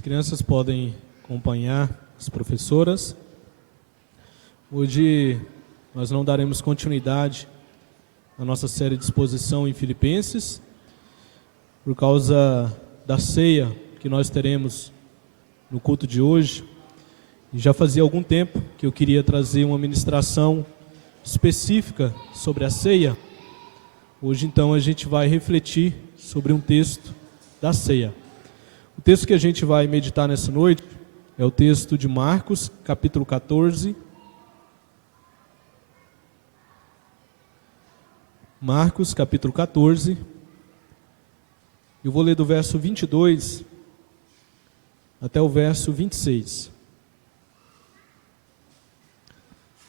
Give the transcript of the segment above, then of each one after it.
As crianças podem acompanhar as professoras. Hoje nós não daremos continuidade à nossa série de exposição em Filipenses, por causa da ceia que nós teremos no culto de hoje. E já fazia algum tempo que eu queria trazer uma ministração específica sobre a ceia. Hoje então a gente vai refletir sobre um texto da ceia. O texto que a gente vai meditar nessa noite é o texto de Marcos, capítulo 14. Marcos, capítulo 14. Eu vou ler do verso 22 até o verso 26.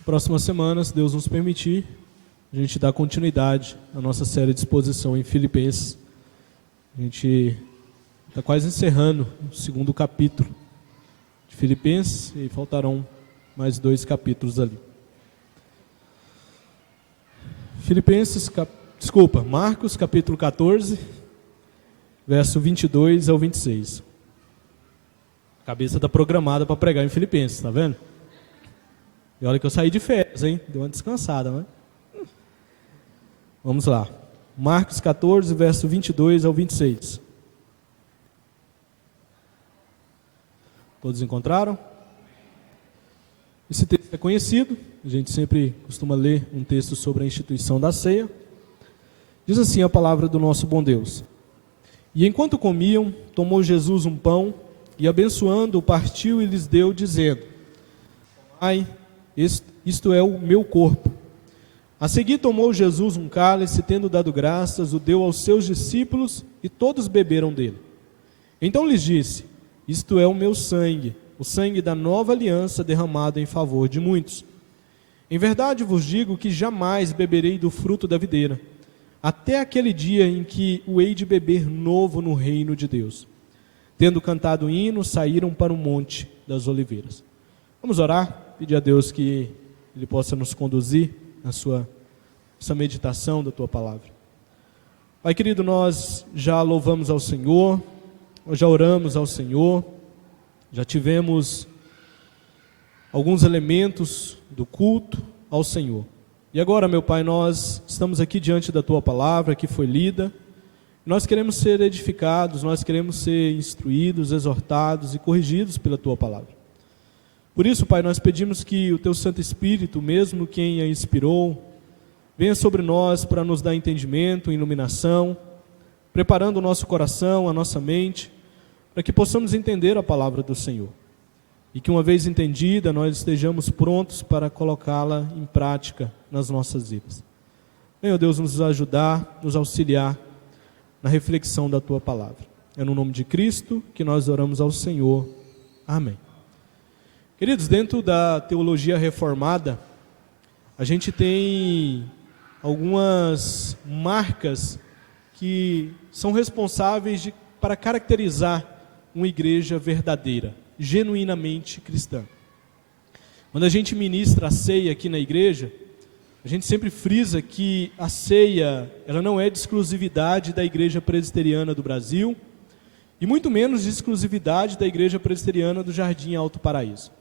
Próximas semanas, se Deus nos permitir, a gente dá continuidade à nossa série de exposição em Filipenses. A gente está quase encerrando o segundo capítulo de Filipenses e faltarão mais 2 capítulos ali. Marcos capítulo 14, verso 22 ao 26. A cabeça está programada para pregar em Filipenses, tá vendo? E olha que eu saí de férias, hein? Deu uma descansada, né? Vamos lá. Marcos 14, verso 22 ao 26. Todos encontraram? Esse texto é conhecido, a gente sempre costuma ler um texto sobre a instituição da ceia. Diz assim a palavra do nosso bom Deus: E enquanto comiam, tomou Jesus um pão, e abençoando-o, partiu e lhes deu, dizendo: Tomai, isto é o meu corpo. A seguir tomou Jesus um cálice, tendo dado graças, o deu aos seus discípulos, e todos beberam dele. Então lhes disse: Isto é o meu sangue, o sangue da nova aliança derramado em favor de muitos. Em verdade vos digo que jamais beberei do fruto da videira, até aquele dia em que o hei de beber novo no reino de Deus. Tendo cantado o hino, saíram para o monte das oliveiras. Vamos orar, pedir a Deus que Ele possa nos conduzir na essa meditação da Tua Palavra. Pai querido, nós já louvamos ao Senhor, nós já oramos ao Senhor, já tivemos alguns elementos do culto ao Senhor. E agora, meu Pai, nós estamos aqui diante da Tua Palavra, que foi lida. Nós queremos ser edificados, nós queremos ser instruídos, exortados e corrigidos pela Tua Palavra. Por isso, Pai, nós pedimos que o Teu Santo Espírito, mesmo quem a inspirou, venha sobre nós para nos dar entendimento, iluminação, preparando o nosso coração, a nossa mente, para que possamos entender a Palavra do Senhor. E que uma vez entendida, nós estejamos prontos para colocá-la em prática nas nossas vidas. Venha, Deus, nos ajudar, nos auxiliar na reflexão da Tua Palavra. É no nome de Cristo que nós oramos ao Senhor. Amém. Queridos, dentro da teologia reformada, a gente tem algumas marcas que são responsáveis para caracterizar uma igreja verdadeira, genuinamente cristã. Quando a gente ministra a ceia aqui na igreja, a gente sempre frisa que a ceia, ela não é de exclusividade da Igreja Presbiteriana do Brasil, e muito menos de exclusividade da Igreja Presbiteriana do Jardim Alto Paraíso.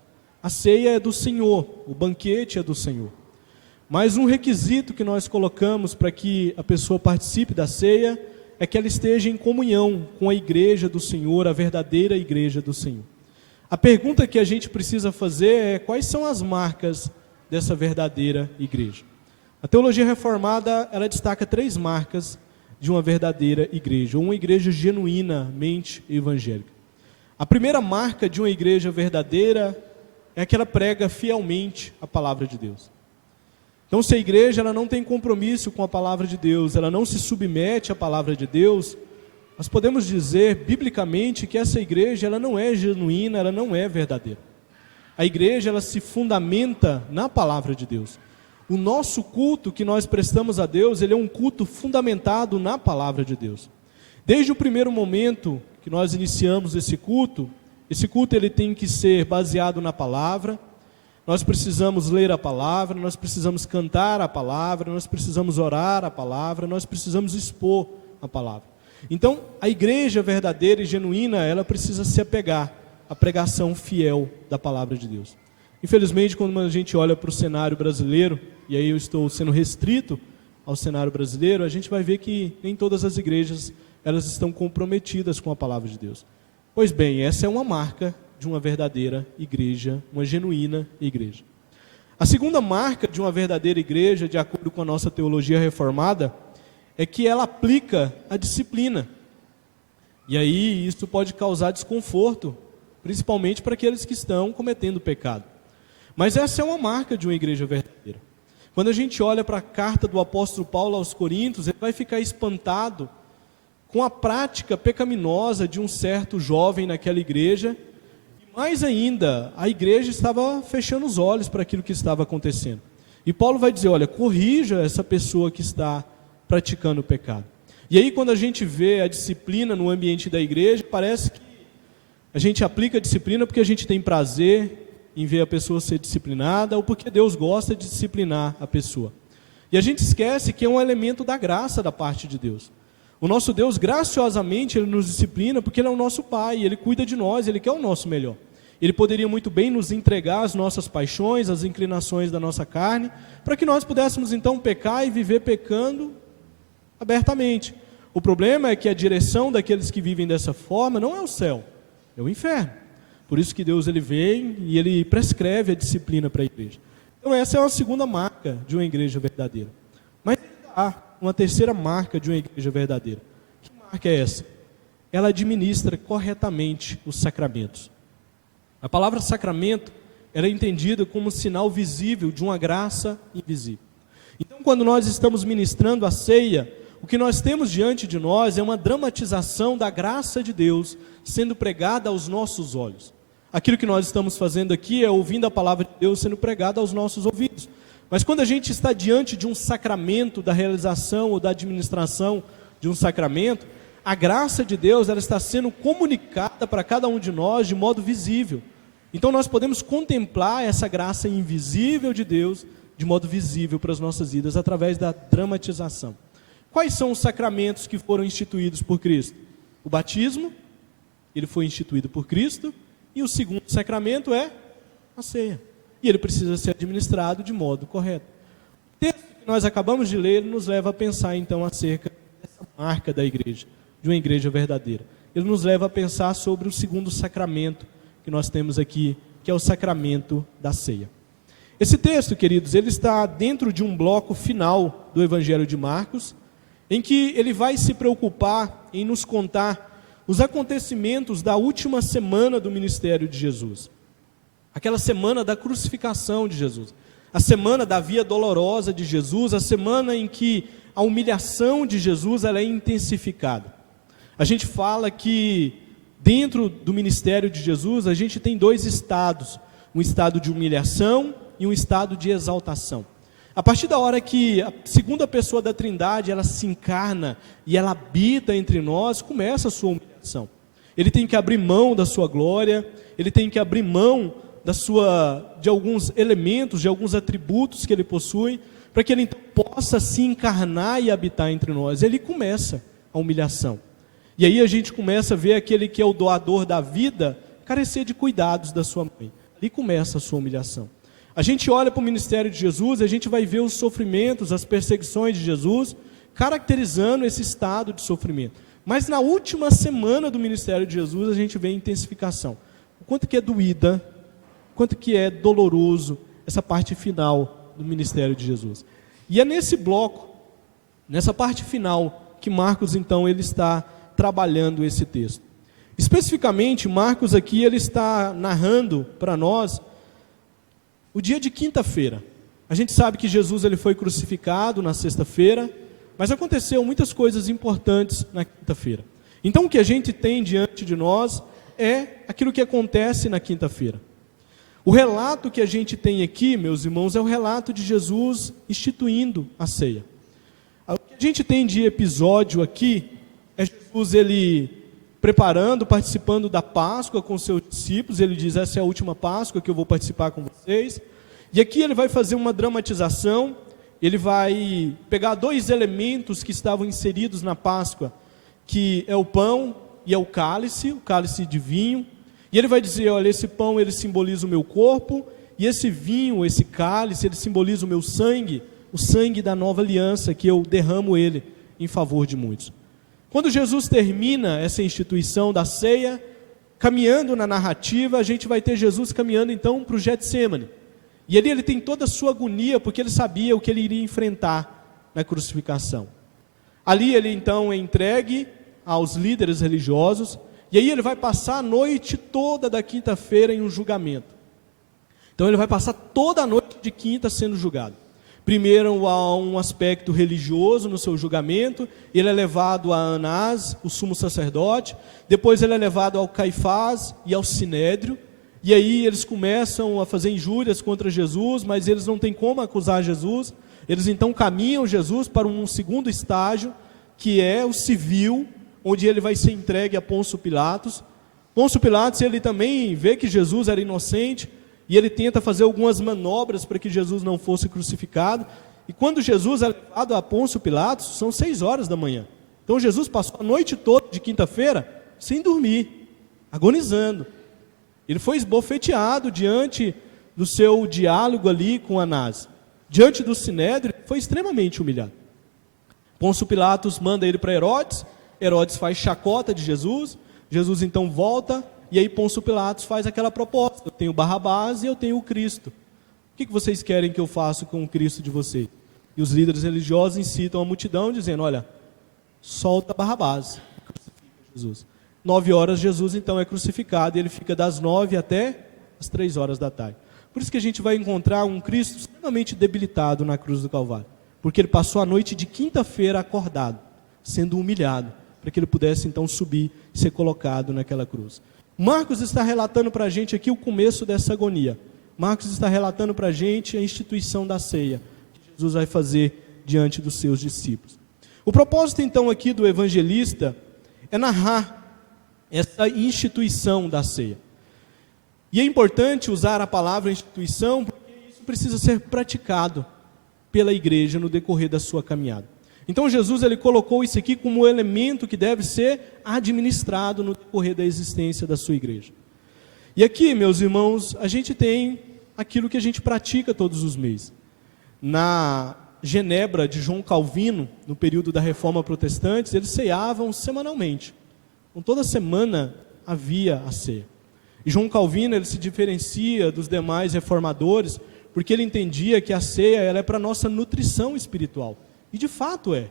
A ceia é do Senhor, o banquete é do Senhor. Mas um requisito que nós colocamos para que a pessoa participe da ceia é que ela esteja em comunhão com a igreja do Senhor, a verdadeira igreja do Senhor. A pergunta que a gente precisa fazer é: quais são as marcas dessa verdadeira igreja? A teologia reformada, ela destaca 3 marcas de uma verdadeira igreja, ou uma igreja genuinamente evangélica. A primeira marca de uma igreja verdadeira é que ela prega fielmente a palavra de Deus. Então, se a igreja ela não tem compromisso com a palavra de Deus, ela não se submete à palavra de Deus, nós podemos dizer, biblicamente, que essa igreja ela não é genuína, ela não é verdadeira. A igreja ela se fundamenta na palavra de Deus. O nosso culto que nós prestamos a Deus, ele é um culto fundamentado na palavra de Deus. Desde o primeiro momento que nós iniciamos esse culto ele tem que ser baseado na palavra. Nós precisamos ler a palavra, nós precisamos cantar a palavra, nós precisamos orar a palavra, nós precisamos expor a palavra. Então, a igreja verdadeira e genuína, ela precisa se apegar a pregação fiel da palavra de Deus. Infelizmente, quando a gente olha para o cenário brasileiro, e aí eu estou sendo restrito ao cenário brasileiro, a gente vai ver que nem todas as igrejas elas estão comprometidas com a palavra de Deus. Pois bem, essa é uma marca de uma verdadeira igreja, uma genuína igreja. A segunda marca de uma verdadeira igreja, de acordo com a nossa teologia reformada, é que ela aplica a disciplina. E aí isso pode causar desconforto, principalmente para aqueles que estão cometendo pecado. Mas essa é uma marca de uma igreja verdadeira. Quando a gente olha para a carta do apóstolo Paulo aos Coríntios, ele vai ficar espantado com a prática pecaminosa de um certo jovem naquela igreja. E mais ainda, a igreja estava fechando os olhos para aquilo que estava acontecendo. E Paulo vai dizer, olha, corrija essa pessoa que está praticando o pecado. E aí quando a gente vê a disciplina no ambiente da igreja, parece que a gente aplica a disciplina porque a gente tem prazer em ver a pessoa ser disciplinada, ou porque Deus gosta de disciplinar a pessoa. E a gente esquece que é um elemento da graça da parte de Deus. O nosso Deus, graciosamente, Ele nos disciplina porque Ele é o nosso Pai, Ele cuida de nós, Ele quer o nosso melhor. Ele poderia muito bem nos entregar as nossas paixões, as inclinações da nossa carne, para que nós pudéssemos então pecar e viver pecando abertamente. O problema é que a direção daqueles que vivem dessa forma não é o céu, é o inferno. Por isso que Deus ele vem e Ele prescreve a disciplina para a igreja. Então essa é uma segunda marca de uma igreja verdadeira. Mas ainda há uma terceira marca de uma igreja verdadeira. Que marca é essa? Ela administra corretamente os sacramentos. A palavra sacramento ela é entendida como um sinal visível de uma graça invisível. Então quando nós estamos ministrando a ceia, o que nós temos diante de nós é uma dramatização da graça de Deus sendo pregada aos nossos olhos. Aquilo que nós estamos fazendo aqui é ouvindo a palavra de Deus sendo pregada aos nossos ouvidos. Mas quando a gente está diante de um sacramento, da realização ou da administração de um sacramento, a graça de Deus ela está sendo comunicada para cada um de nós de modo visível. Então nós podemos contemplar essa graça invisível de Deus de modo visível para as nossas vidas através da dramatização. Quais são os sacramentos que foram instituídos por Cristo? O batismo, ele foi instituído por Cristo, e o segundo sacramento é a ceia. E ele precisa ser administrado de modo correto. O texto que nós acabamos de ler nos leva a pensar então acerca dessa marca da igreja, de uma igreja verdadeira. Ele nos leva a pensar sobre o segundo sacramento que nós temos aqui, que é o sacramento da ceia. Esse texto, queridos, ele está dentro de um bloco final do Evangelho de Marcos, em que ele vai se preocupar em nos contar os acontecimentos da última semana do ministério de Jesus. Aquela semana da crucificação de Jesus, a semana da via dolorosa de Jesus, a semana em que a humilhação de Jesus ela é intensificada. A gente fala que dentro do ministério de Jesus a gente tem dois estados, um estado de humilhação e um estado de exaltação. A partir da hora que a segunda pessoa da Trindade ela se encarna e ela habita entre nós, começa a sua humilhação. Ele tem que abrir mão da sua glória, ele tem que abrir mão de alguns elementos, de alguns atributos que ele possui, para que ele então possa se encarnar e habitar entre nós. Ele começa a humilhação. E aí a gente começa a ver aquele que é o doador da vida carecer de cuidados da sua mãe. Ali começa a sua humilhação. A gente olha para o ministério de Jesus, a gente vai ver os sofrimentos, as perseguições de Jesus, caracterizando esse estado de sofrimento. Mas na última semana do ministério de Jesus, a gente vê a intensificação. O quanto que é doída, o quanto que é doloroso essa parte final do ministério de Jesus. E é nesse bloco, nessa parte final, que Marcos, então, ele está trabalhando esse texto. Especificamente, Marcos aqui, ele está narrando para nós o dia de quinta-feira. A gente sabe que Jesus ele foi crucificado na sexta-feira, mas aconteceu muitas coisas importantes na quinta-feira. Então o que a gente tem diante de nós é aquilo que acontece na quinta-feira. O relato que a gente tem aqui, meus irmãos, é o relato de Jesus instituindo a ceia. O que a gente tem de episódio aqui é Jesus ele preparando, participando da Páscoa com seus discípulos. Ele diz, essa é a última Páscoa que eu vou participar com vocês. E aqui ele vai fazer uma dramatização, ele vai pegar dois elementos que estavam inseridos na Páscoa, que é o pão e é o cálice de vinho. E ele vai dizer, olha, esse pão ele simboliza o meu corpo, e esse vinho, esse cálice, ele simboliza o meu sangue, o sangue da nova aliança, que eu derramo ele em favor de muitos. Quando Jesus termina essa instituição da ceia, caminhando na narrativa, a gente vai ter Jesus caminhando então para o Getsêmani. E ali ele tem toda a sua agonia, porque ele sabia o que ele iria enfrentar na crucificação. Ali ele então é entregue aos líderes religiosos, e aí ele vai passar a noite toda da quinta-feira em um julgamento. Então ele vai passar toda a noite de quinta sendo julgado. Primeiro há um aspecto religioso no seu julgamento, ele é levado a Anás, o sumo sacerdote, depois ele é levado ao Caifás e ao Sinédrio, e aí eles começam a fazer injúrias contra Jesus, mas eles não têm como acusar Jesus, eles então caminham Jesus para um segundo estágio, que é o civil, onde ele vai ser entregue a Pôncio Pilatos. Pôncio Pilatos, ele também vê que Jesus era inocente, e ele tenta fazer algumas manobras para que Jesus não fosse crucificado. E quando Jesus é levado a Pôncio Pilatos, são 6 horas da manhã. Então Jesus passou a noite toda de quinta-feira sem dormir, agonizando. Ele foi esbofeteado diante do seu diálogo ali com Anás. Diante do Sinédrio, foi extremamente humilhado. Pôncio Pilatos manda ele para Herodes, Herodes faz chacota de Jesus, Jesus então volta, e aí Pôncio Pilatos faz aquela proposta, eu tenho Barrabás e eu tenho o Cristo. O que vocês querem que eu faça com o Cristo de vocês? E os líderes religiosos incitam a multidão, dizendo, olha, solta Barrabás, crucifica Jesus. 9 horas Jesus então é crucificado, e ele fica das 9 até as 3 horas da tarde. Por isso que a gente vai encontrar um Cristo extremamente debilitado na cruz do Calvário, porque ele passou a noite de quinta-feira acordado, sendo humilhado, para que ele pudesse então subir e ser colocado naquela cruz. Marcos está relatando para a gente aqui o começo dessa agonia. Marcos está relatando para a gente a instituição da ceia, que Jesus vai fazer diante dos seus discípulos. O propósito então aqui do evangelista é narrar essa instituição da ceia. E é importante usar a palavra instituição, porque isso precisa ser praticado pela igreja no decorrer da sua caminhada. Então Jesus ele colocou isso aqui como um elemento que deve ser administrado no decorrer da existência da sua igreja. E aqui, meus irmãos, a gente tem aquilo que a gente pratica todos os meses. Na Genebra de João Calvino, no período da Reforma Protestante, eles ceavam semanalmente. Então, toda semana havia a ceia. E João Calvino ele se diferencia dos demais reformadores, porque ele entendia que a ceia ela é para a nossa nutrição espiritual. E de fato é.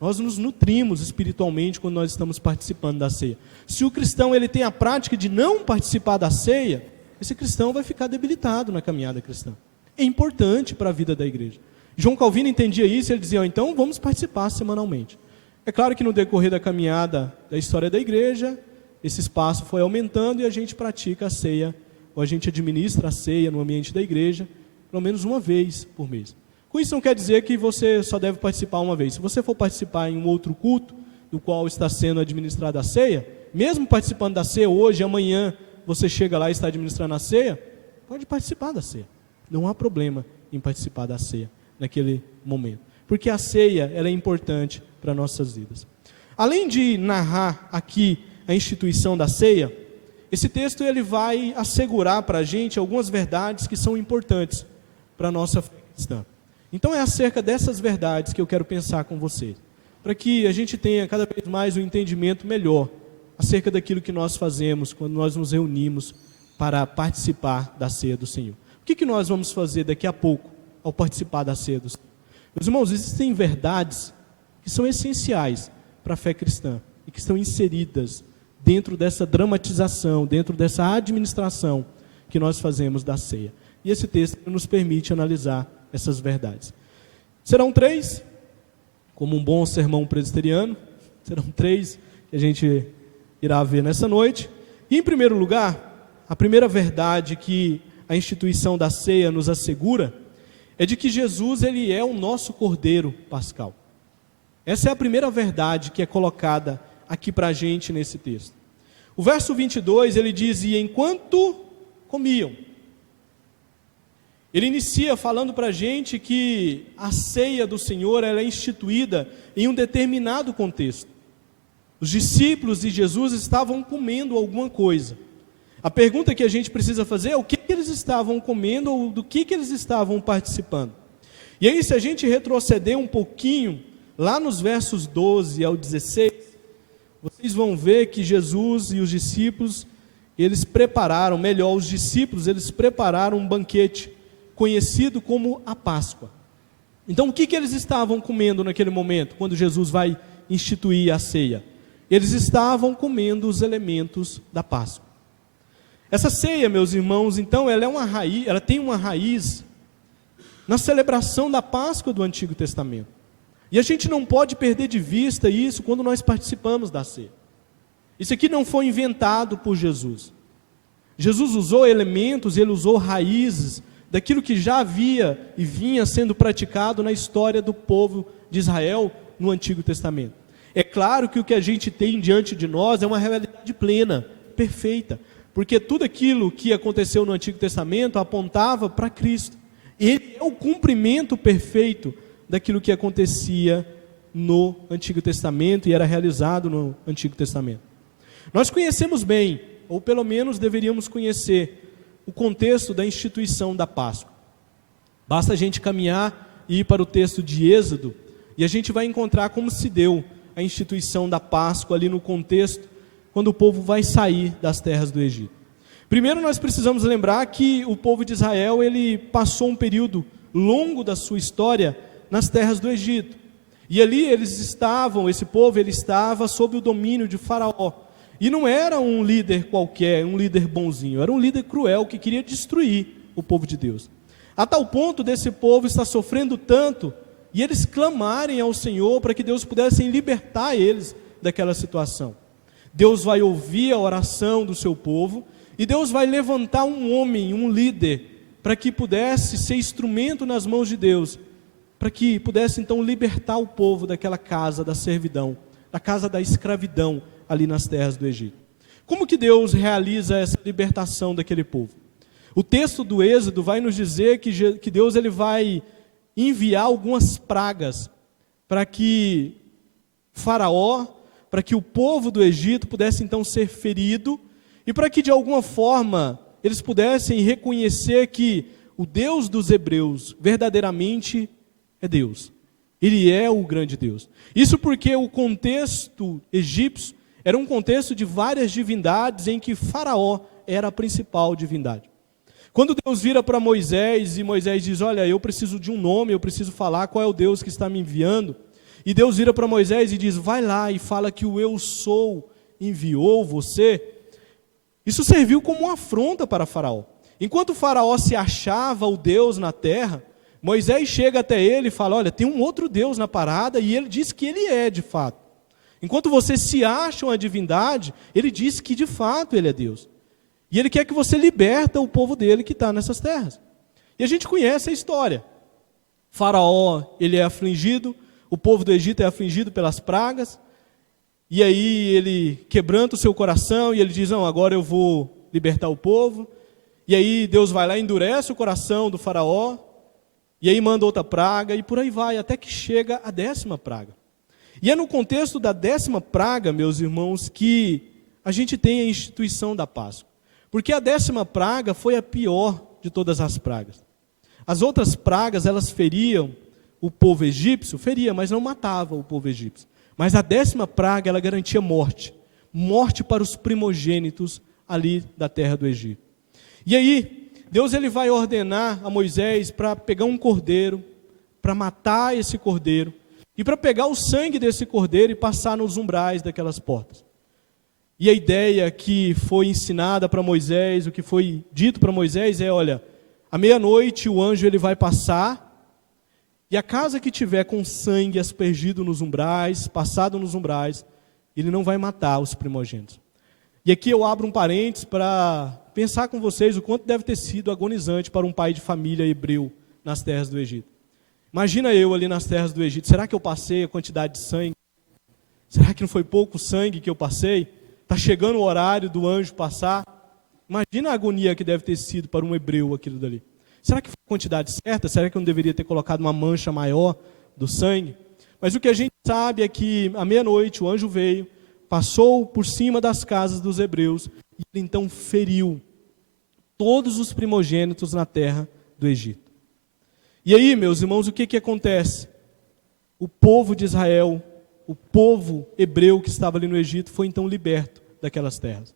Nós nos nutrimos espiritualmente quando nós estamos participando da ceia. Se o cristão ele tem a prática de não participar da ceia, esse cristão vai ficar debilitado na caminhada cristã. É importante para a vida da igreja. João Calvino entendia isso e ele dizia, então vamos participar semanalmente. É claro que no decorrer da caminhada da história da igreja, esse espaço foi aumentando e a gente pratica a ceia, ou a gente administra a ceia no ambiente da igreja, pelo menos uma vez por mês. Com isso não quer dizer que você só deve participar uma vez. Se você for participar em um outro culto, do qual está sendo administrada a ceia, mesmo participando da ceia hoje, amanhã, você chega lá e está administrando a ceia, pode participar da ceia. Não há problema em participar da ceia naquele momento. Porque a ceia ela é importante para nossas vidas. Além de narrar aqui a instituição da ceia, esse texto ele vai assegurar para a gente algumas verdades que são importantes para a nossa fé cristã. Então é acerca dessas verdades que eu quero pensar com vocês, para que a gente tenha cada vez mais um entendimento melhor acerca daquilo que nós fazemos quando nós nos reunimos para participar da ceia do Senhor. O que nós vamos fazer daqui a pouco ao participar da ceia do Senhor? Meus irmãos, existem verdades que são essenciais para a fé cristã e que estão inseridas dentro dessa dramatização, dentro dessa administração que nós fazemos da ceia. E esse texto nos permite analisar essas verdades. Serão 3, como um bom sermão presbiteriano, serão 3 que a gente irá ver nessa noite. E em primeiro lugar, a primeira verdade que a instituição da ceia nos assegura é de que Jesus ele é o nosso Cordeiro Pascal. Essa é a primeira verdade que é colocada aqui para a gente nesse texto. O verso 22 ele diz, e enquanto comiam, ele inicia falando para a gente que a ceia do Senhor ela é instituída em um determinado contexto. Os discípulos de Jesus estavam comendo alguma coisa. A pergunta que a gente precisa fazer é o que eles estavam comendo ou do que eles estavam participando. E aí, se a gente retroceder um pouquinho, lá nos versos 12 ao 16, vocês vão ver que Jesus e os discípulos, eles prepararam, melhor, os discípulos, eles prepararam um banquete conhecido como a Páscoa. Então, o que eles estavam comendo naquele momento, quando Jesus vai instituir a ceia? Eles estavam comendo os elementos da Páscoa. Essa ceia, meus irmãos, então, ela tem uma raiz na celebração da Páscoa do Antigo Testamento. E a gente não pode perder de vista isso quando nós participamos da ceia. Isso aqui não foi inventado por Jesus. Jesus usou elementos, ele usou raízes daquilo que já havia e vinha sendo praticado na história do povo de Israel no Antigo Testamento. É claro que o que a gente tem diante de nós é uma realidade plena, perfeita, porque tudo aquilo que aconteceu no Antigo Testamento apontava para Cristo. Ele é o cumprimento perfeito daquilo que acontecia no Antigo Testamento e era realizado no Antigo Testamento. Nós conhecemos bem, ou pelo menos deveríamos conhecer, o contexto da instituição da Páscoa. Basta a gente caminhar e ir para o texto de Êxodo, e a gente vai encontrar como se deu a instituição da Páscoa ali no contexto, quando o povo vai sair das terras do Egito. Primeiro nós precisamos lembrar que o povo de Israel, ele passou um período longo da sua história nas terras do Egito. E ali esse povo ele estava sob o domínio de Faraó. E não era um líder qualquer, um líder bonzinho, era um líder cruel que queria destruir o povo de Deus. A tal ponto desse povo estar sofrendo tanto, e eles clamarem ao Senhor para que Deus pudesse libertar eles daquela situação. Deus vai ouvir a oração do seu povo, e Deus vai levantar um homem, um líder, para que pudesse ser instrumento nas mãos de Deus, para que pudesse então libertar o povo daquela casa da servidão, da casa da escravidão ali nas terras do Egito. Como que Deus realiza essa libertação daquele povo? O texto do Êxodo vai nos dizer que Deus ele vai enviar algumas pragas para que Faraó, para que o povo do Egito pudesse então ser ferido e para que de alguma forma eles pudessem reconhecer que o Deus dos hebreus verdadeiramente é Deus. Ele é o grande Deus. Isso porque o contexto egípcio era um contexto de várias divindades em que Faraó era a principal divindade. Quando Deus vira para Moisés e Moisés diz, olha, eu preciso de um nome, eu preciso falar qual é o Deus que está me enviando. E Deus vira para Moisés e diz, vai lá e fala que o eu sou enviou você. Isso serviu como uma afronta para Faraó. Enquanto Faraó se achava o Deus na terra, Moisés chega até ele e fala, olha, tem um outro Deus na parada e ele diz que ele é de fato. Enquanto você se acha uma divindade, ele diz que de fato ele é Deus. E ele quer que você liberta o povo dele que está nessas terras. E a gente conhece a história. Faraó, ele é afligido, o povo do Egito é afligido pelas pragas, e aí ele quebranta o seu coração e ele diz, não, agora eu vou libertar o povo. E aí Deus vai lá e endurece o coração do Faraó, e aí manda outra praga, e por aí vai, até que chega a 10ª praga. E é no contexto da 10ª praga, meus irmãos, que a gente tem a instituição da Páscoa. Porque a 10ª praga foi a pior de todas as pragas. As outras pragas, elas feriam o povo egípcio, mas não matavam o povo egípcio. Mas a 10ª praga, ela garantia morte. Morte para os primogênitos ali da terra do Egito. E aí, Deus ele vai ordenar a Moisés para pegar um cordeiro, para matar esse cordeiro, e para pegar o sangue desse cordeiro e passar nos umbrais daquelas portas. E a ideia que foi ensinada para Moisés, o que foi dito para Moisés é, olha, à meia-noite o anjo ele vai passar, e a casa que tiver com sangue aspergido nos umbrais, passado nos umbrais, ele não vai matar os primogênitos. E aqui eu abro um parênteses para pensar com vocês o quanto deve ter sido agonizante para um pai de família hebreu nas terras do Egito. Imagina eu ali nas terras do Egito, será que eu passei a quantidade de sangue? Será que não foi pouco sangue que eu passei? Está chegando o horário do anjo passar. Imagina a agonia que deve ter sido para um hebreu aquilo dali. Será que foi a quantidade certa? Será que eu não deveria ter colocado uma mancha maior do sangue? Mas o que a gente sabe é que à meia-noite o anjo veio, passou por cima das casas dos hebreus e ele então feriu todos os primogênitos na terra do Egito. E aí, meus irmãos, o que acontece? O povo de Israel, o povo hebreu que estava ali no Egito, foi então liberto daquelas terras.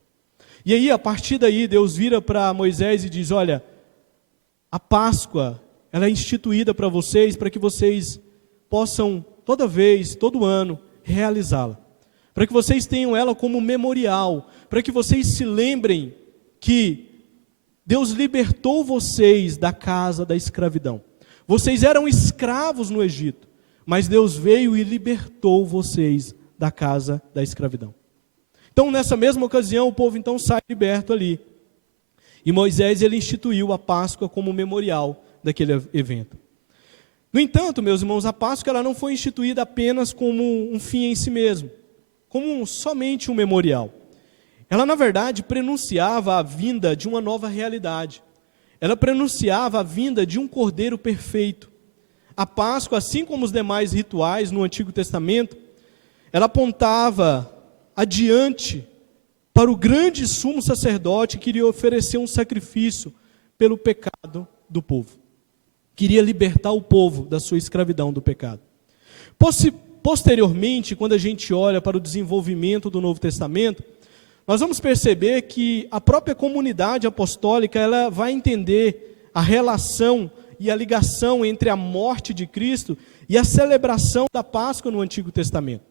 E aí, a partir daí, Deus vira para Moisés e diz: olha, a Páscoa, ela é instituída para vocês, para que vocês possam, toda vez, todo ano, realizá-la. Para que vocês tenham ela como memorial, para que vocês se lembrem que Deus libertou vocês da casa da escravidão. Vocês eram escravos no Egito, mas Deus veio e libertou vocês da casa da escravidão. Então, nessa mesma ocasião, o povo então sai liberto ali. E Moisés, ele instituiu a Páscoa como memorial daquele evento. No entanto, meus irmãos, a Páscoa ela não foi instituída apenas como um fim em si mesmo, como somente um memorial. Ela, na verdade, prenunciava a vinda de uma nova realidade. Ela prenunciava a vinda de um Cordeiro perfeito. A Páscoa, assim como os demais rituais no Antigo Testamento, ela apontava adiante para o grande sumo sacerdote que iria oferecer um sacrifício pelo pecado do povo. Queria libertar o povo da sua escravidão do pecado. Posteriormente, quando a gente olha para o desenvolvimento do Novo Testamento, nós vamos perceber que a própria comunidade apostólica ela vai entender a relação e a ligação entre a morte de Cristo e a celebração da Páscoa no Antigo Testamento.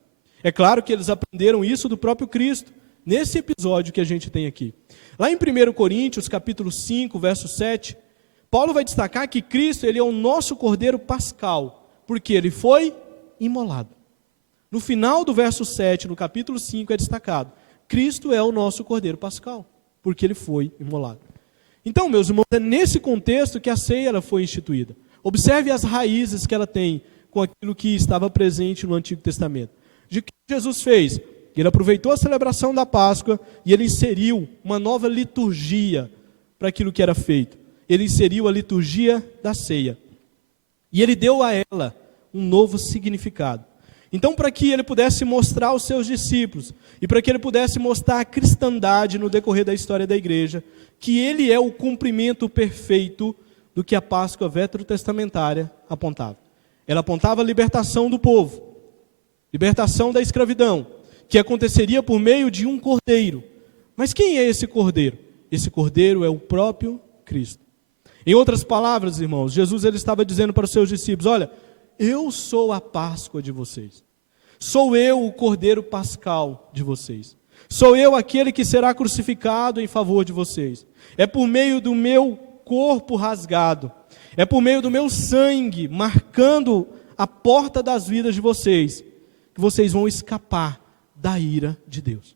É claro que eles aprenderam isso do próprio Cristo, nesse episódio que a gente tem aqui. Lá em 1 Coríntios, capítulo 5, verso 7, Paulo vai destacar que Cristo ele é o nosso Cordeiro Pascal, porque ele foi imolado. No final do verso 7, no capítulo 5, é destacado: Cristo é o nosso Cordeiro Pascal, porque ele foi imolado. Então, meus irmãos, é nesse contexto que a ceia ela foi instituída. Observe as raízes que ela tem com aquilo que estava presente no Antigo Testamento. De que Jesus fez? Ele aproveitou a celebração da Páscoa e ele inseriu uma nova liturgia para aquilo que era feito. Ele inseriu a liturgia da ceia. E ele deu a ela um novo significado. Então, para que ele pudesse mostrar aos seus discípulos, e para que ele pudesse mostrar a cristandade no decorrer da história da igreja, que ele é o cumprimento perfeito do que a Páscoa veterotestamentária apontava. Ela apontava a libertação do povo, libertação da escravidão, que aconteceria por meio de um cordeiro. Mas quem é esse cordeiro? Esse cordeiro é o próprio Cristo. Em outras palavras, irmãos, Jesus ele estava dizendo para os seus discípulos: olha, eu sou a Páscoa de vocês. Sou eu o Cordeiro Pascal de vocês. Sou eu aquele que será crucificado em favor de vocês. É por meio do meu corpo rasgado, é por meio do meu sangue marcando a porta das vidas de vocês, que vocês vão escapar da ira de Deus.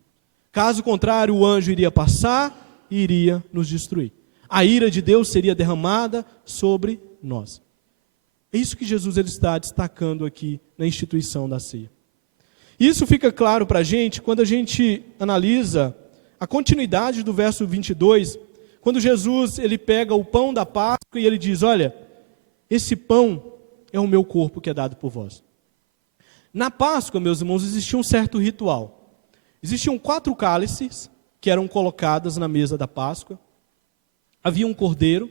Caso contrário, o anjo iria passar e iria nos destruir. A ira de Deus seria derramada sobre nós. É isso que Jesus ele está destacando aqui na instituição da ceia. Isso fica claro para a gente quando a gente analisa a continuidade do verso 22, quando Jesus ele pega o pão da Páscoa e ele diz: olha, esse pão é o meu corpo que é dado por vós. Na Páscoa, meus irmãos, existia um certo ritual. Existiam 4 cálices que eram colocadas na mesa da Páscoa. Havia um cordeiro.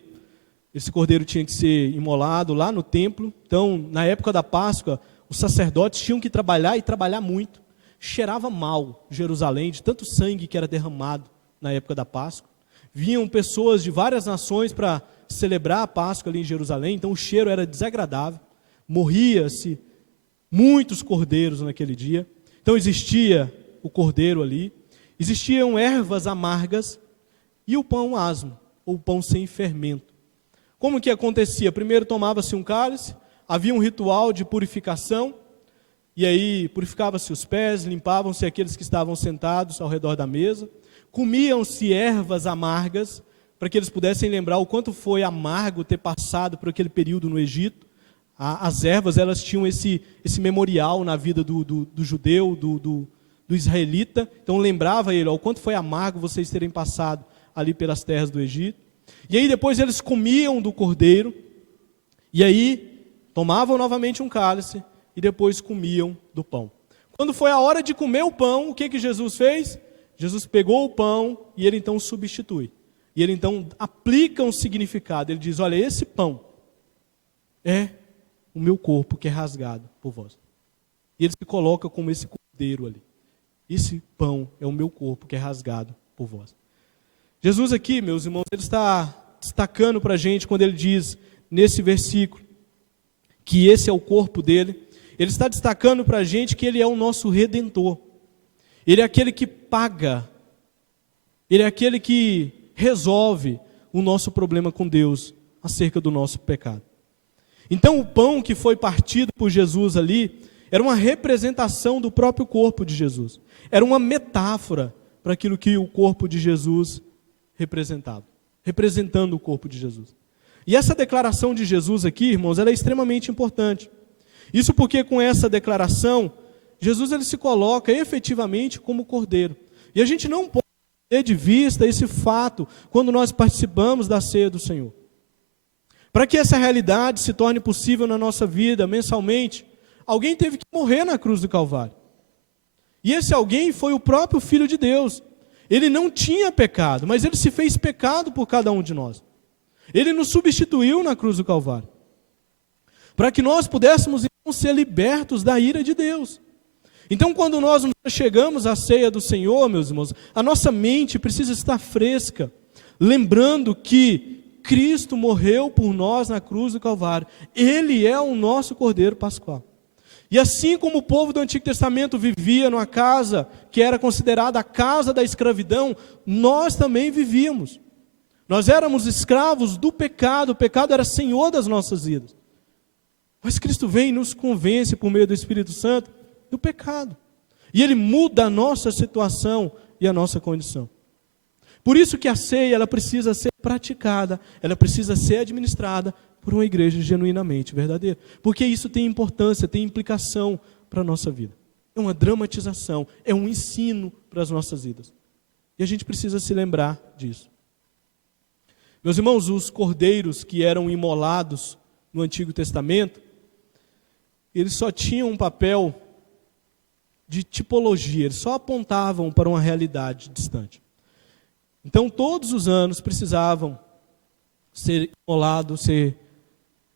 Esse cordeiro tinha que ser imolado lá no templo. Então, na época da Páscoa, os sacerdotes tinham que trabalhar e trabalhar muito. Cheirava mal Jerusalém, de tanto sangue que era derramado na época da Páscoa. Vinham pessoas de várias nações para celebrar a Páscoa ali em Jerusalém, então o cheiro era desagradável. Morria-se muitos cordeiros naquele dia. Então existia o cordeiro ali, existiam ervas amargas e o pão asmo, ou pão sem fermento. Como que acontecia? Primeiro tomava-se um cálice, havia um ritual de purificação, e aí purificava-se os pés, limpavam-se aqueles que estavam sentados ao redor da mesa, comiam-se ervas amargas, para que eles pudessem lembrar o quanto foi amargo ter passado por aquele período no Egito. As ervas, elas tinham esse memorial na vida do judeu, do israelita, então lembrava ele, o quanto foi amargo vocês terem passado ali pelas terras do Egito. E aí depois eles comiam do cordeiro, e aí tomavam novamente um cálice, e depois comiam do pão. Quando foi a hora de comer o pão, o que Jesus fez? Jesus pegou o pão e ele então substitui. E ele então aplica um significado. Ele diz, olha, esse pão é o meu corpo que é rasgado por vós. E ele se coloca como esse cordeiro ali. Esse pão é o meu corpo que é rasgado por vós. Jesus aqui, meus irmãos, ele está destacando para a gente quando ele diz nesse versículo que esse é o corpo dele. Ele está destacando para a gente que ele é o nosso Redentor. Ele é aquele que paga. Ele é aquele que resolve o nosso problema com Deus acerca do nosso pecado. Então o pão que foi partido por Jesus ali era uma representação do próprio corpo de Jesus. Era uma metáfora para aquilo que o corpo de Jesus representava. Representando o corpo de Jesus. E essa declaração de Jesus aqui, irmãos, ela é extremamente importante. Isso porque com essa declaração, Jesus ele se coloca efetivamente como cordeiro. E a gente não pode ter de vista esse fato quando nós participamos da ceia do Senhor. Para que essa realidade se torne possível na nossa vida mensalmente, alguém teve que morrer na cruz do Calvário. E esse alguém foi o próprio Filho de Deus. Ele não tinha pecado, mas ele se fez pecado por cada um de nós. Ele nos substituiu na cruz do Calvário. Para que nós pudéssemos então ser libertos da ira de Deus. Então, quando nós chegamos à ceia do Senhor, meus irmãos, a nossa mente precisa estar fresca, lembrando que Cristo morreu por nós na cruz do Calvário. Ele é o nosso Cordeiro Pascual. E assim como o povo do Antigo Testamento vivia numa casa que era considerada a casa da escravidão, nós também vivíamos. Nós éramos escravos do pecado, o pecado era senhor das nossas vidas. Mas Cristo vem e nos convence por meio do Espírito Santo do pecado. E Ele muda a nossa situação e a nossa condição. Por isso que a ceia ela precisa ser praticada, ela precisa ser administrada por uma igreja genuinamente verdadeira. Porque isso tem importância, tem implicação para a nossa vida. É uma dramatização, é um ensino para as nossas vidas. E a gente precisa se lembrar disso. Meus irmãos, os cordeiros que eram imolados no Antigo Testamento, eles só tinham um papel de tipologia, eles só apontavam para uma realidade distante. Então, todos os anos precisavam ser imolado, ser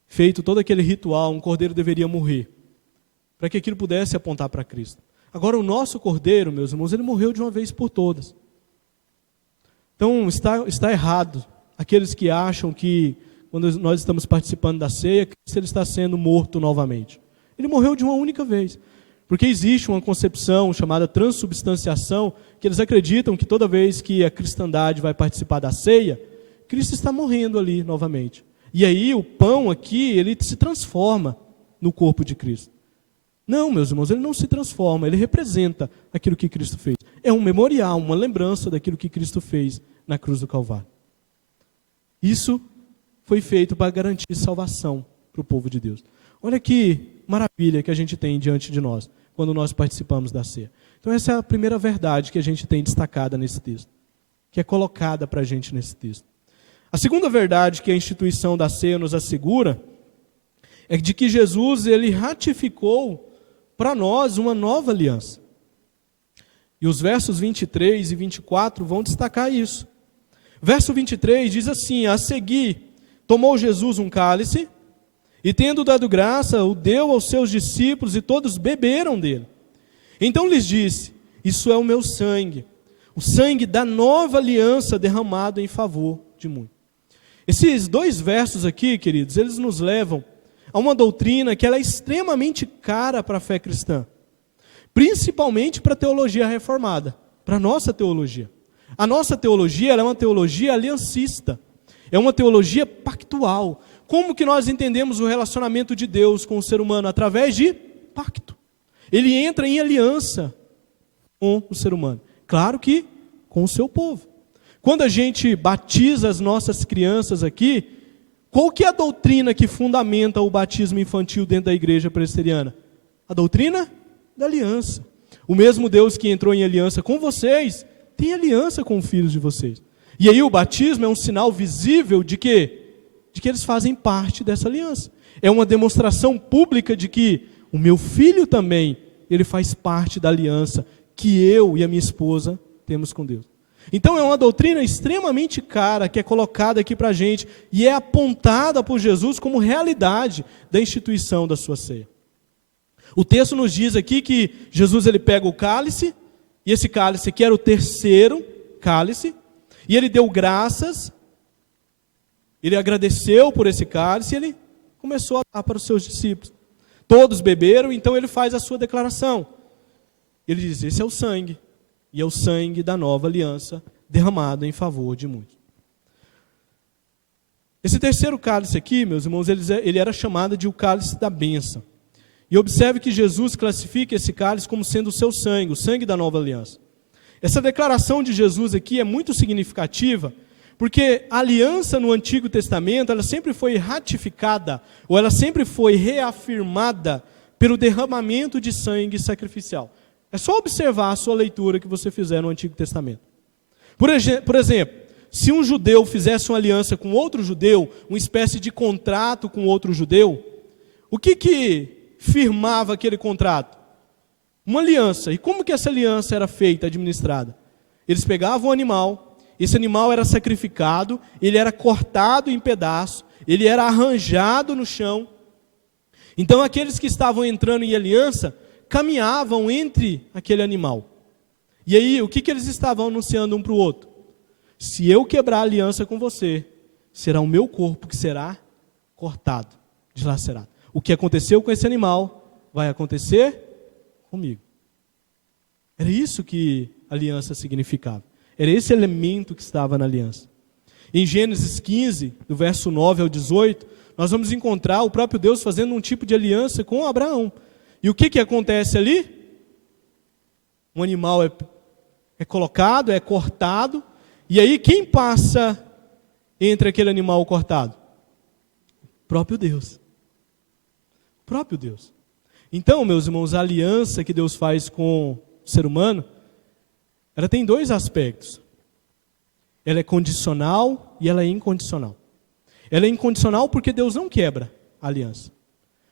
feito todo aquele ritual, um cordeiro deveria morrer, para que aquilo pudesse apontar para Cristo. Agora, o nosso cordeiro, meus irmãos, ele morreu de uma vez por todas. Então, está errado aqueles que acham que, quando nós estamos participando da ceia, Cristo ele está sendo morto novamente. Ele morreu de uma única vez. Porque existe uma concepção chamada transubstanciação, que eles acreditam que toda vez que a cristandade vai participar da ceia, Cristo está morrendo ali novamente. E aí o pão aqui, ele se transforma no corpo de Cristo. Não, meus irmãos, ele não se transforma, ele representa aquilo que Cristo fez. É um memorial, uma lembrança daquilo que Cristo fez na cruz do Calvário. Isso foi feito para garantir salvação para o povo de Deus. Olha que maravilha que a gente tem diante de nós, quando nós participamos da ceia. Então essa é a primeira verdade que a gente tem destacada nesse texto, que é colocada para a gente nesse texto. A segunda verdade que a instituição da ceia nos assegura, é de que Jesus ele ratificou para nós uma nova aliança. E os versos 23 e 24 vão destacar isso. Verso 23 diz assim: a seguir, tomou Jesus um cálice, e tendo dado graça, o deu aos seus discípulos, e todos beberam dele. Então lhes disse: isso é o meu sangue, o sangue da nova aliança derramado em favor de muitos. Esses dois versos aqui, queridos, eles nos levam a uma doutrina que ela é extremamente cara para a fé cristã. Principalmente para a teologia reformada, para a nossa teologia. A nossa teologia ela é uma teologia aliancista, é uma teologia pactual. Como que nós entendemos o relacionamento de Deus com o ser humano? Através de pacto. Ele entra em aliança com o ser humano. Claro que com o seu povo. Quando a gente batiza as nossas crianças aqui, qual que é a doutrina que fundamenta o batismo infantil dentro da igreja presbiteriana? A doutrina da aliança. O mesmo Deus que entrou em aliança com vocês, tem aliança com os filhos de vocês. E aí o batismo é um sinal visível de que eles fazem parte dessa aliança. É uma demonstração pública de que o meu filho também, ele faz parte da aliança que eu e a minha esposa temos com Deus. Então é uma doutrina extremamente cara que é colocada aqui para a gente e é apontada por Jesus como realidade da instituição da sua ceia. O texto nos diz aqui que Jesus ele pega o cálice, e esse cálice aqui era o terceiro cálice, e ele deu graças, ele agradeceu por esse cálice, e ele começou a dar para os seus discípulos. Todos beberam, então ele faz a sua declaração. Ele diz, esse é o sangue, e é o sangue da nova aliança, derramado em favor de muitos. Esse terceiro cálice aqui, meus irmãos, ele era chamado de o cálice da bênção. E observe que Jesus classifica esse cálice como sendo o seu sangue, o sangue da nova aliança. Essa declaração de Jesus aqui é muito significativa, porque a aliança no Antigo Testamento, ela sempre foi ratificada, ou ela sempre foi reafirmada pelo derramamento de sangue sacrificial. É só observar a sua leitura que você fizer no Antigo Testamento. Por exemplo, se um judeu fizesse uma aliança com outro judeu, uma espécie de contrato com outro judeu, o que firmava aquele contrato? Uma aliança. E como que essa aliança era feita, administrada? Eles pegavam um animal, esse animal era sacrificado, ele era cortado em pedaços, ele era arranjado no chão. Então aqueles que estavam entrando em aliança, caminhavam entre aquele animal. E aí, o que eles estavam anunciando um para o outro? Se eu quebrar a aliança com você, será o meu corpo que será cortado, dilacerado. O que aconteceu com esse animal, vai acontecer comigo. Era isso que a aliança significava. Era esse elemento que estava na aliança. Em Gênesis 15, do verso 9 ao 18, nós vamos encontrar o próprio Deus fazendo um tipo de aliança com Abraão. E o que acontece ali? Um animal é colocado, é cortado, e aí quem passa entre aquele animal cortado? O próprio Deus. O próprio Deus. Então, meus irmãos, a aliança que Deus faz com o ser humano, ela tem dois aspectos. Ela é condicional e ela é incondicional. Ela é incondicional porque Deus não quebra a aliança.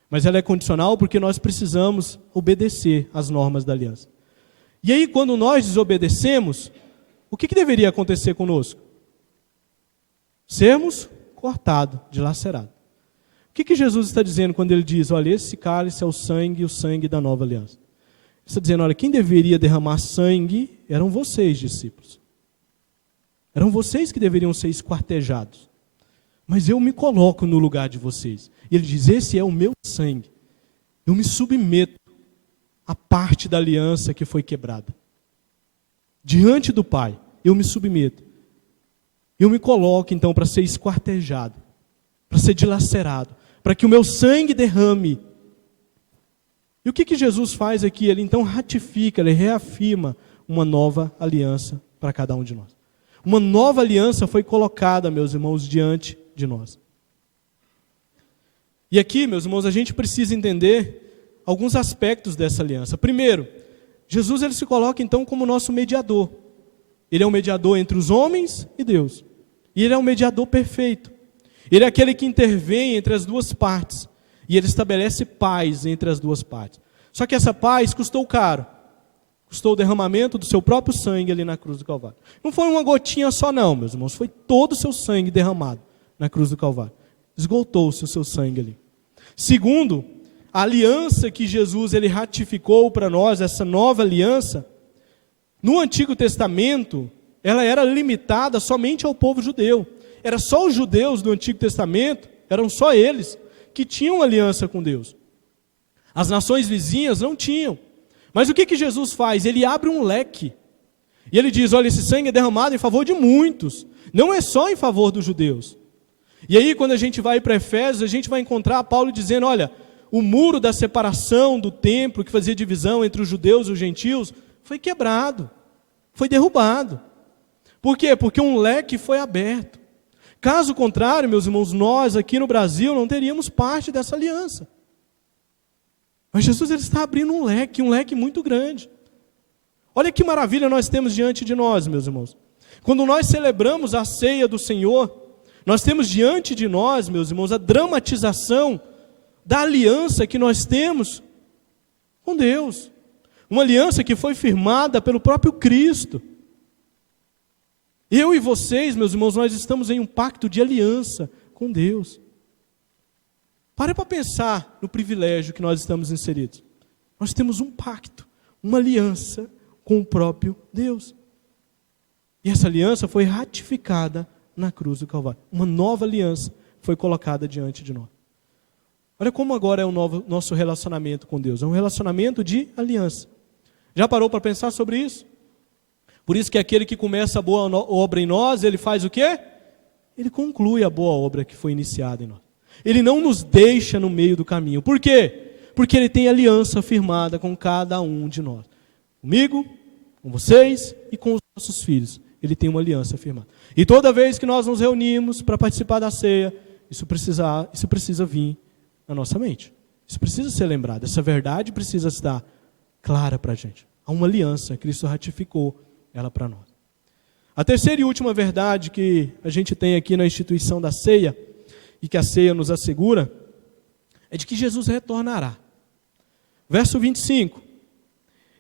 Mas ela é condicional porque nós precisamos obedecer às normas da aliança. E aí, quando nós desobedecemos, o que deveria acontecer conosco? Sermos cortados, dilacerados. O que Jesus está dizendo quando ele diz, olha, esse cálice é o sangue da nova aliança? Ele está dizendo, olha, quem deveria derramar sangue eram vocês, discípulos. Eram vocês que deveriam ser esquartejados. Mas eu me coloco no lugar de vocês. E ele diz, esse é o meu sangue. Eu me submeto à parte da aliança que foi quebrada. Diante do Pai, eu me submeto. Eu me coloco então para ser esquartejado, para ser dilacerado, para que o meu sangue derrame. E o que Jesus faz aqui? Ele então ratifica, ele reafirma uma nova aliança para cada um de nós. Uma nova aliança foi colocada, meus irmãos, diante de nós. E aqui, meus irmãos, a gente precisa entender alguns aspectos dessa aliança. Primeiro, Jesus ele se coloca então como nosso mediador. Ele é um mediador entre os homens e Deus. E ele é um mediador perfeito. Ele é aquele que intervém entre as duas partes. E ele estabelece paz entre as duas partes. Só que essa paz custou caro. Custou o derramamento do seu próprio sangue ali na cruz do Calvário. Não foi uma gotinha só não, meus irmãos. Foi todo o seu sangue derramado na cruz do Calvário. Esgotou-se o seu sangue ali. Segundo, a aliança que Jesus ele ratificou para nós, essa nova aliança, no Antigo Testamento, ela era limitada somente ao povo judeu. Era só os judeus do Antigo Testamento, eram só eles, que tinham aliança com Deus. As nações vizinhas não tinham. Mas o que Jesus faz? Ele abre um leque. E ele diz, olha, esse sangue é derramado em favor de muitos. Não é só em favor dos judeus. E aí, quando a gente vai para Efésios, a gente vai encontrar Paulo dizendo, olha, o muro da separação do templo, que fazia divisão entre os judeus e os gentios, foi quebrado, foi derrubado. Por quê? Porque um leque foi aberto. Caso contrário, meus irmãos, nós aqui no Brasil não teríamos parte dessa aliança. Mas Jesus ele está abrindo um leque muito grande. Olha que maravilha nós temos diante de nós, meus irmãos. Quando nós celebramos a ceia do Senhor, nós temos diante de nós, meus irmãos, a dramatização da aliança que nós temos com Deus. Uma aliança que foi firmada pelo próprio Cristo. Eu e vocês, meus irmãos, nós estamos em um pacto de aliança com Deus. Pare para pensar no privilégio que nós estamos inseridos. Nós temos um pacto, uma aliança com o próprio Deus. E essa aliança foi ratificada na cruz do Calvário. Uma nova aliança foi colocada diante de nós. Olha como agora é o nosso relacionamento com Deus. É um relacionamento de aliança. Já parou para pensar sobre isso? Por isso que aquele que começa a boa obra em nós, ele faz o quê? Ele conclui a boa obra que foi iniciada em nós. Ele não nos deixa no meio do caminho. Por quê? Porque ele tem aliança firmada com cada um de nós. Comigo, com vocês e com os nossos filhos. Ele tem uma aliança firmada. E toda vez que nós nos reunimos para participar da ceia, isso precisa vir na nossa mente. Isso precisa ser lembrado. Essa verdade precisa estar clara para a gente. Há uma aliança, Cristo ratificou ela para nós. A terceira e última verdade que a gente tem aqui na instituição da ceia, e que a ceia nos assegura, é de que Jesus retornará. Verso 25.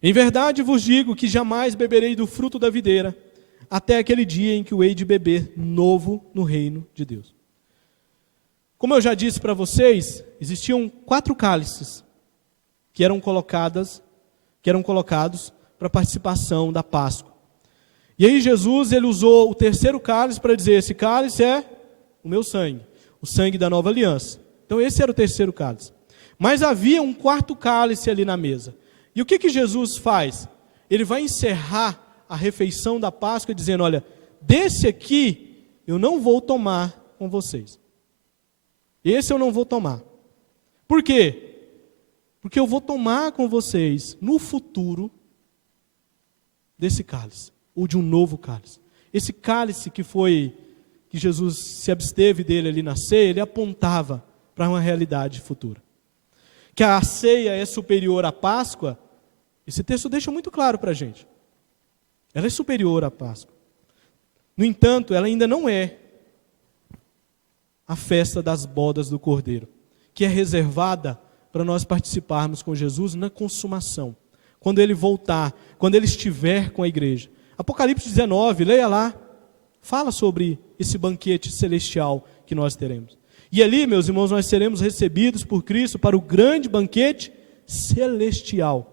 Em verdade vos digo que jamais beberei do fruto da videira, até aquele dia em que o hei de beber novo no reino de Deus. Como eu já disse para vocês, existiam 4 cálices que eram colocados para a participação da Páscoa. E aí Jesus, ele usou o terceiro cálice para dizer, esse cálice é o meu sangue, o sangue da nova aliança. Então esse era o terceiro cálice. Mas havia um 4º cálice ali na mesa. E o que Jesus faz? Ele vai encerrar a refeição da Páscoa dizendo, olha, desse aqui eu não vou tomar com vocês. Esse eu não vou tomar. Por quê? Porque eu vou tomar com vocês no futuro desse cálice, ou de um novo cálice. Esse cálice que Jesus se absteve dele ali na ceia, ele apontava para uma realidade futura. Que a ceia é superior à Páscoa, esse texto deixa muito claro para a gente. Ela é superior à Páscoa. No entanto, ela ainda não é a festa das bodas do Cordeiro, que é reservada para nós participarmos com Jesus na consumação. Quando ele voltar, quando ele estiver com a igreja. Apocalipse 19, leia lá, fala sobre esse banquete celestial que nós teremos. E ali, meus irmãos, nós seremos recebidos por Cristo para o grande banquete celestial.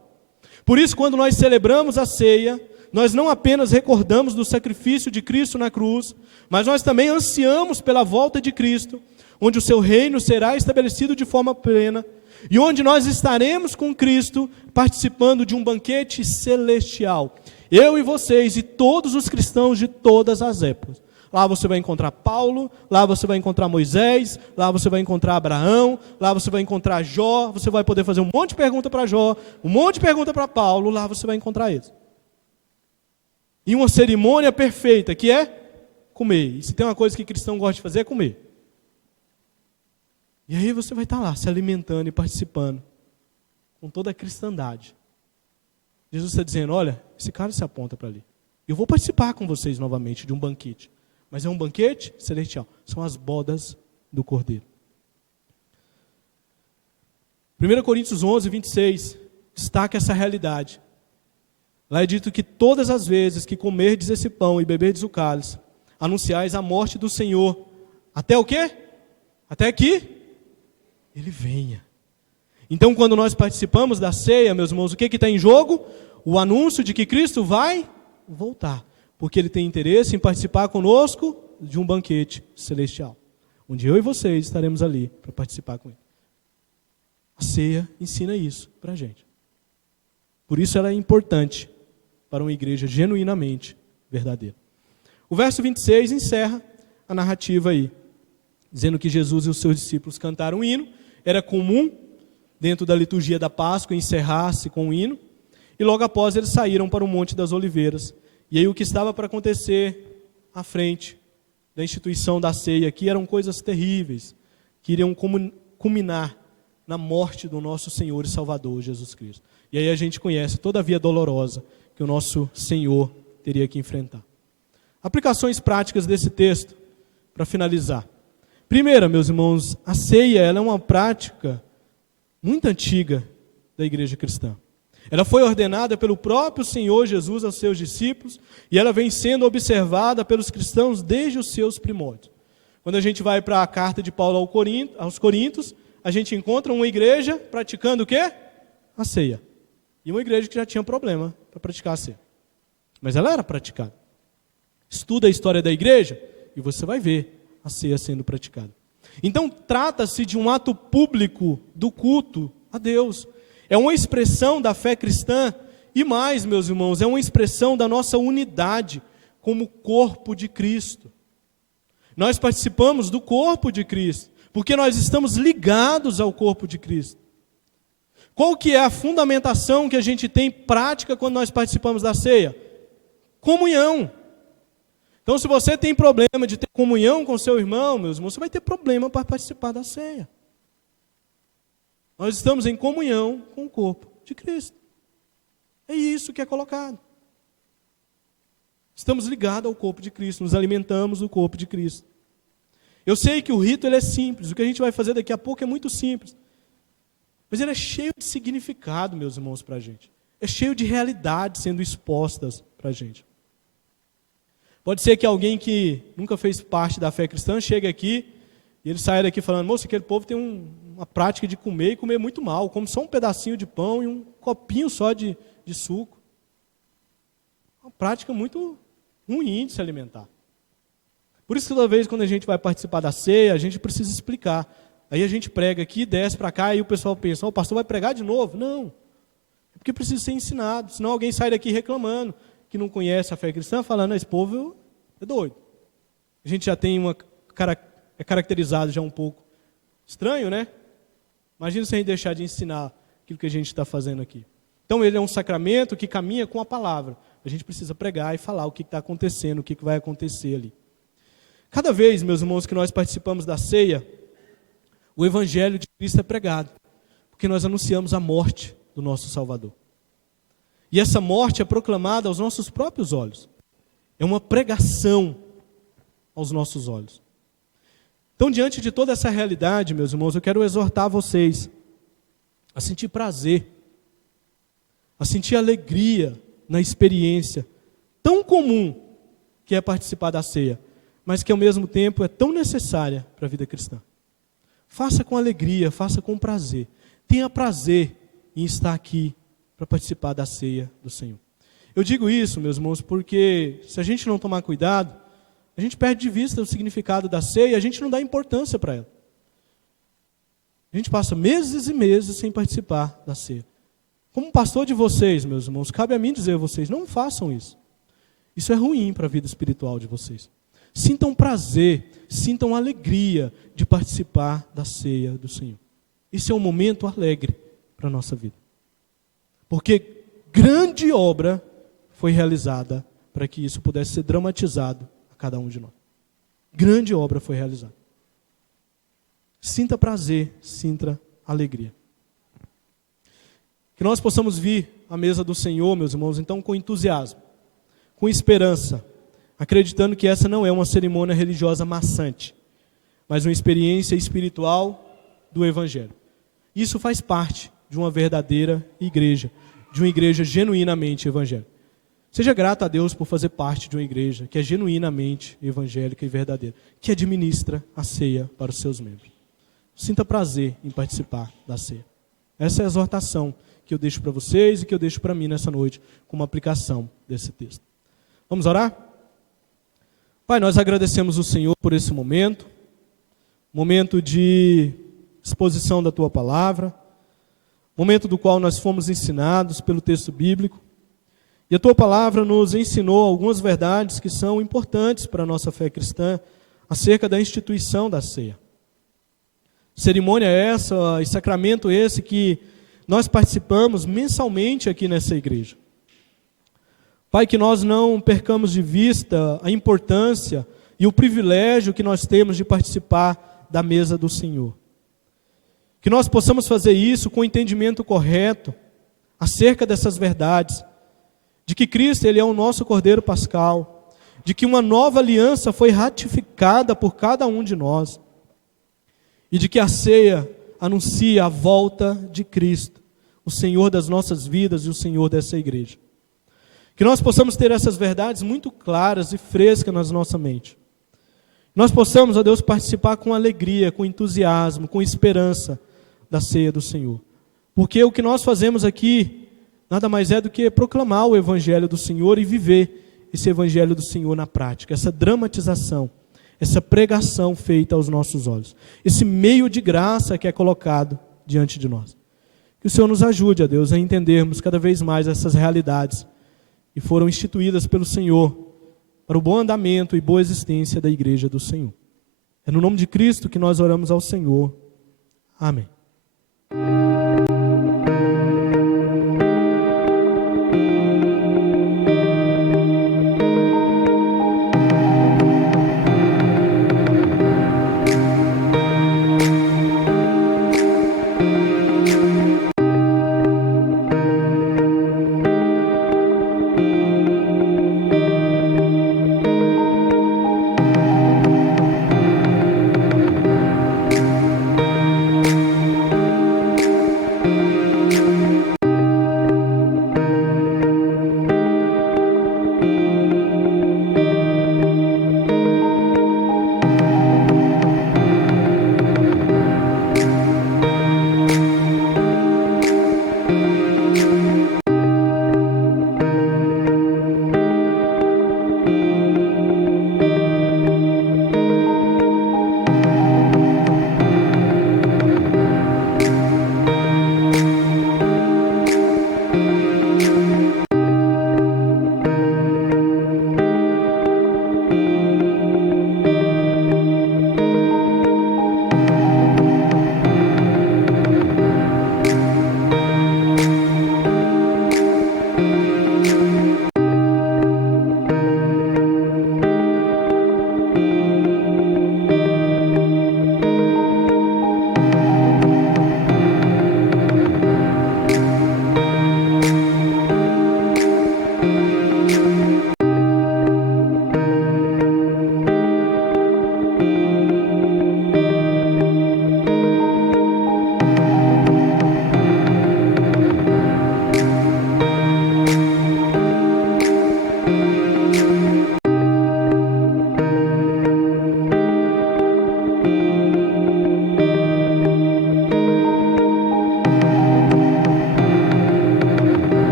Por isso, quando nós celebramos a ceia, nós não apenas recordamos do sacrifício de Cristo na cruz, mas nós também ansiamos pela volta de Cristo, onde o seu reino será estabelecido de forma plena, e onde nós estaremos com Cristo participando de um banquete celestial. Eu e vocês e todos os cristãos de todas as épocas. Lá você vai encontrar Paulo, lá você vai encontrar Moisés, lá você vai encontrar Abraão, lá você vai encontrar Jó, você vai poder fazer um monte de pergunta para Jó, um monte de pergunta para Paulo, lá você vai encontrar eles. E uma cerimônia perfeita, que é comer. E se tem uma coisa que cristão gosta de fazer, é comer. E aí você vai estar lá, se alimentando e participando, com toda a cristandade. Jesus está dizendo, olha, esse cara se aponta para ali. Eu vou participar com vocês novamente de um banquete. Mas é um banquete celestial. São as bodas do Cordeiro. 1 Coríntios 11, 26, destaca essa realidade. Lá é dito que todas as vezes que comerdes esse pão e beberdes o cálice, anunciais a morte do Senhor. Até o quê? Até que Ele venha. Então, quando nós participamos da ceia, meus irmãos, o que está em jogo? O anúncio de que Cristo vai voltar. Porque Ele tem interesse em participar conosco de um banquete celestial. Onde eu e vocês estaremos ali para participar com Ele. A ceia ensina isso para a gente. Por isso ela é importante para uma igreja genuinamente verdadeira. O verso 26 encerra a narrativa aí, dizendo que Jesus e os seus discípulos cantaram um hino. Era comum, dentro da liturgia da Páscoa, encerrar-se com um hino. E logo após eles saíram para o Monte das Oliveiras. E aí o que estava para acontecer à frente da instituição da ceia aqui eram coisas terríveis, que iriam culminar na morte do nosso Senhor e Salvador Jesus Cristo. E aí a gente conhece toda a via dolorosa que o nosso Senhor teria que enfrentar. Aplicações práticas desse texto, para finalizar. Primeira, meus irmãos, a ceia ela é uma prática muito antiga da igreja cristã. Ela foi ordenada pelo próprio Senhor Jesus aos seus discípulos e ela vem sendo observada pelos cristãos desde os seus primórdios. Quando a gente vai para a carta de Paulo aos Coríntios, a gente encontra uma igreja praticando o quê? A ceia. E uma igreja que já tinha problema para praticar a ceia. Mas ela era praticada. Estuda a história da igreja e você vai ver a ceia sendo praticada. Então, trata-se de um ato público do culto a Deus. É uma expressão da fé cristã e mais, meus irmãos, é uma expressão da nossa unidade como corpo de Cristo. Nós participamos do corpo de Cristo, porque nós estamos ligados ao corpo de Cristo. Qual que é a fundamentação que a gente tem prática quando nós participamos da ceia? Comunhão. Então, se você tem problema de ter comunhão com seu irmão, meus irmãos, você vai ter problema para participar da ceia. Nós estamos em comunhão com o corpo de Cristo. É isso que é colocado. Estamos ligados ao corpo de Cristo, nos alimentamos do corpo de Cristo. Eu sei que o rito ele é simples, o que a gente vai fazer daqui a pouco é muito simples. Mas ele é cheio de significado, meus irmãos, para a gente. É cheio de realidades sendo expostas para a gente. Pode ser que alguém que nunca fez parte da fé cristã chegue aqui e ele saia daqui falando, moço, aquele povo tem uma prática de comer e comer muito mal, come só um pedacinho de pão e um copinho só de suco. Uma prática muito ruim de se alimentar. Por isso que toda vez quando a gente vai participar da ceia, a gente precisa explicar. Aí a gente prega aqui, desce para cá e o pessoal pensa, o pastor vai pregar de novo? Não. É porque precisa ser ensinado, senão alguém sai daqui reclamando que não conhece a fé cristã, falando, esse povo é doido. A gente já tem é caracterizado já um pouco estranho, né? Imagina se a gente deixar de ensinar aquilo que a gente está fazendo aqui. Então ele é um sacramento que caminha com a palavra. A gente precisa pregar e falar o que está acontecendo, o que vai acontecer ali. Cada vez, meus irmãos, que nós participamos da ceia, o Evangelho de Cristo é pregado, porque nós anunciamos a morte do nosso Salvador. E essa morte é proclamada aos nossos próprios olhos. É uma pregação aos nossos olhos. Então, diante de toda essa realidade, meus irmãos, eu quero exortar vocês a sentir prazer, a sentir alegria na experiência tão comum que é participar da ceia, mas que ao mesmo tempo é tão necessária para a vida cristã. Faça com alegria, faça com prazer. Tenha prazer em estar aqui para participar da ceia do Senhor. Eu digo isso, meus irmãos, porque se a gente não tomar cuidado, a gente perde de vista o significado da ceia e a gente não dá importância para ela. A gente passa meses e meses sem participar da ceia. Como pastor de vocês, meus irmãos, cabe a mim dizer a vocês, não façam isso. Isso é ruim para a vida espiritual de vocês. Sintam prazer, sintam alegria de participar da ceia do Senhor. Isso é um momento alegre para a nossa vida. Porque grande obra foi realizada para que isso pudesse ser dramatizado a cada um de nós. Grande obra foi realizada. Sinta prazer, sinta alegria. Que nós possamos vir à mesa do Senhor, meus irmãos, então com entusiasmo, com esperança, acreditando que essa não é uma cerimônia religiosa maçante, mas uma experiência espiritual do Evangelho. Isso faz parte de uma verdadeira igreja, de uma igreja genuinamente evangélica. Seja grato a Deus por fazer parte de uma igreja que é genuinamente evangélica e verdadeira, que administra a ceia para os seus membros. Sinta prazer em participar da ceia. Essa é a exortação que eu deixo para vocês e que eu deixo para mim nessa noite, como aplicação desse texto. Vamos orar? Pai, nós agradecemos o Senhor por esse momento de exposição da Tua Palavra, momento do qual nós fomos ensinados pelo texto bíblico, e a Tua Palavra nos ensinou algumas verdades que são importantes para a nossa fé cristã, acerca da instituição da ceia. Cerimônia essa e sacramento esse que nós participamos mensalmente aqui nessa igreja. Pai, que nós não percamos de vista a importância e o privilégio que nós temos de participar da mesa do Senhor. Que nós possamos fazer isso com o entendimento correto acerca dessas verdades, de que Cristo ele é o nosso Cordeiro Pascal, de que uma nova aliança foi ratificada por cada um de nós, e de que a ceia anuncia a volta de Cristo, o Senhor das nossas vidas e o Senhor dessa igreja. Que nós possamos ter essas verdades muito claras e frescas na nossa mente. Nós possamos, ó Deus, participar com alegria, com entusiasmo, com esperança da ceia do Senhor. Porque o que nós fazemos aqui nada mais é do que proclamar o Evangelho do Senhor e viver esse Evangelho do Senhor na prática. Essa dramatização, essa pregação feita aos nossos olhos. Esse meio de graça que é colocado diante de nós. Que o Senhor nos ajude, ó Deus, a entendermos cada vez mais essas realidades que foram instituídas pelo Senhor para o bom andamento e boa existência da igreja do Senhor. É no nome de Cristo que nós oramos ao Senhor. Amém.